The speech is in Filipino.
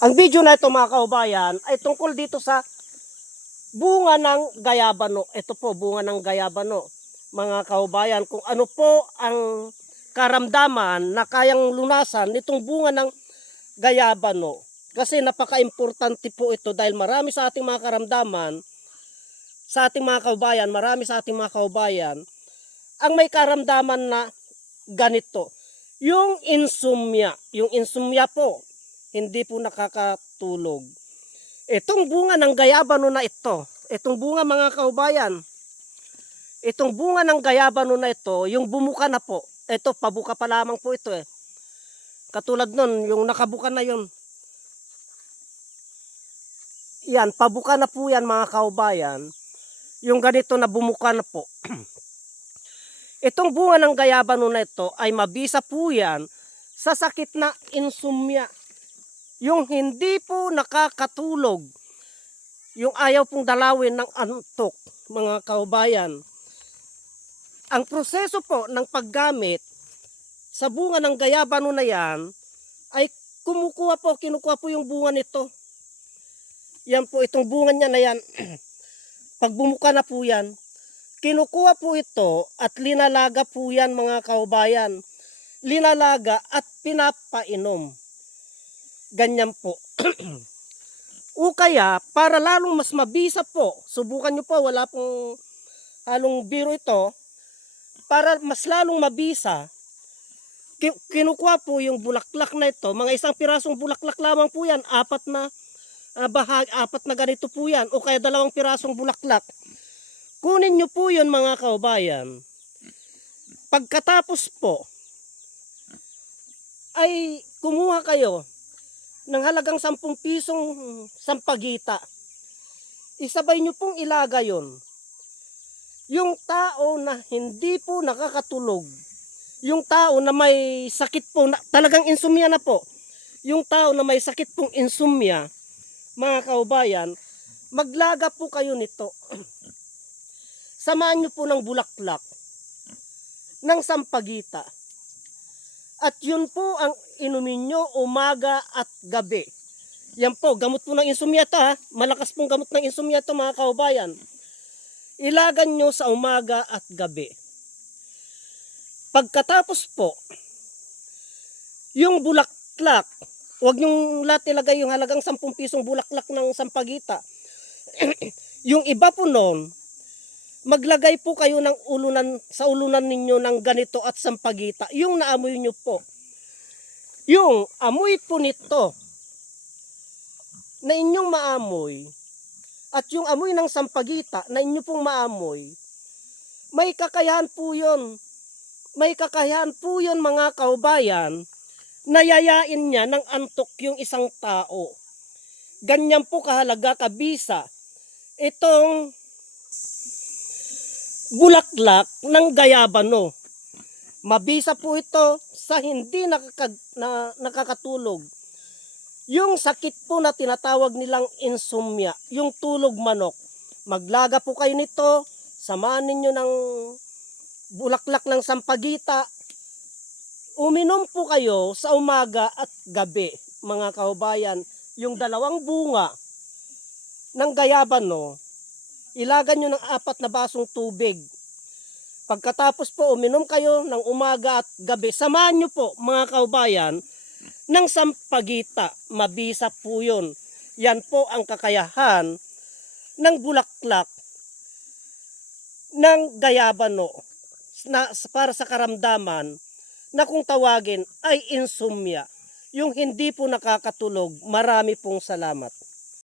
Ang video na ito mga kaubayan ay tungkol dito sa bunga ng gayabano. Ito po, bunga ng gayabano. Mga kaubayan, kung ano po ang karamdaman na kayang lunasan nitong bunga ng gayabano. Kasi napaka-importante po ito dahil marami sa ating mga karamdaman, sa ating mga kaubayan, marami sa ating mga kaubayan, ang may karamdaman na ganito. Yung insomnia, yung insomnia po, hindi po nakakatulog. Itong bunga ng gayabano na ito, itong bunga mga kaubayan, itong bunga ng gayabano na ito, yung bumuka na po, ito pabuka pa lamang po ito eh. Katulad nun, yung nakabuka na yun. Yan, pabuka na po yan mga kaubayan. Yung ganito na bumuka na po. Itong bunga ng gayabano na ito ay mabisa po yan sa sakit na insomnia. Yung hindi po nakakatulog. Yung ayaw pong dalawin ng antok, mga kaubayan. Ang proseso po ng paggamit sa bunga ng gayabano na yan ay kumukuha po, kinukuha po yung bunga nito. Yan po, itong bunga niya na yan. Pag bumuka na po yan, kinukuha po ito at linalaga po yan mga kaubayan. Linalaga at pinapainom. Ganyan po. o kaya, para lalong mas mabisa po, subukan nyo po, wala pong halong biro ito, para mas lalong mabisa, ki- kinukuha po yung bulaklak na ito, mga isang pirasong bulaklak lamang po yan, apat na ah, bahag, apat na ganito po yan, o kaya dalawang pirasong bulaklak. Kunin nyo po yun mga kaubayan. Pagkatapos po, ay kumuha kayo ng halagang 10 pisong sampagita. Isabay nyo pong ilaga yon. Yung tao na hindi po nakakatulog, yung tao na may sakit po, na, talagang insomnia na po, yung tao na may sakit pong insomnia, mga kaubayan, maglaga po kayo nito. Samahan nyo po ng bulaklak, ng sampagita. At yun po ang inumin nyo umaga at gabi. Yan po, gamot po ng insomnia to. Malakas pong gamot ng insomnia to mga kaubayan. Ilagan nyo sa umaga at gabi. Pagkatapos po, yung bulaklak, huwag nyong lahat ilagay yung halagang 10 pisong bulaklak ng sampagita. yung iba po noon, maglagay po kayo ng ulunan sa ulunan ninyo ng ganito at sampagita. Yung naamoy nyo po. Yung amoy po nito na inyong maamoy at yung amoy ng sampagita na inyo pong maamoy, may kakayahan po yun. May kakayahan po yun mga kaubayan na yayain niya ng antok yung isang tao. Ganyan po kahalaga kabisa itong bulaklak ng gayabano. Mabisa po ito sa hindi nakaka, na, nakakatulog. Yung sakit po na tinatawag nilang insomnia, yung tulog manok. Maglaga po kayo nito, samahan ninyo ng bulaklak ng sampagita. Uminom po kayo sa umaga at gabi, mga kaubayan. Yung dalawang bunga ng gayabano, ilagan nyo ng apat na basong tubig. Pagkatapos po, uminom kayo ng umaga at gabi. Samahan nyo po, mga kaubayan, ng sampagita. Mabisa po yun. Yan po ang kakayahan ng bulaklak ng gayabano na para sa karamdaman na kung tawagin ay insomnia. Yung hindi po nakakatulog, marami pong salamat.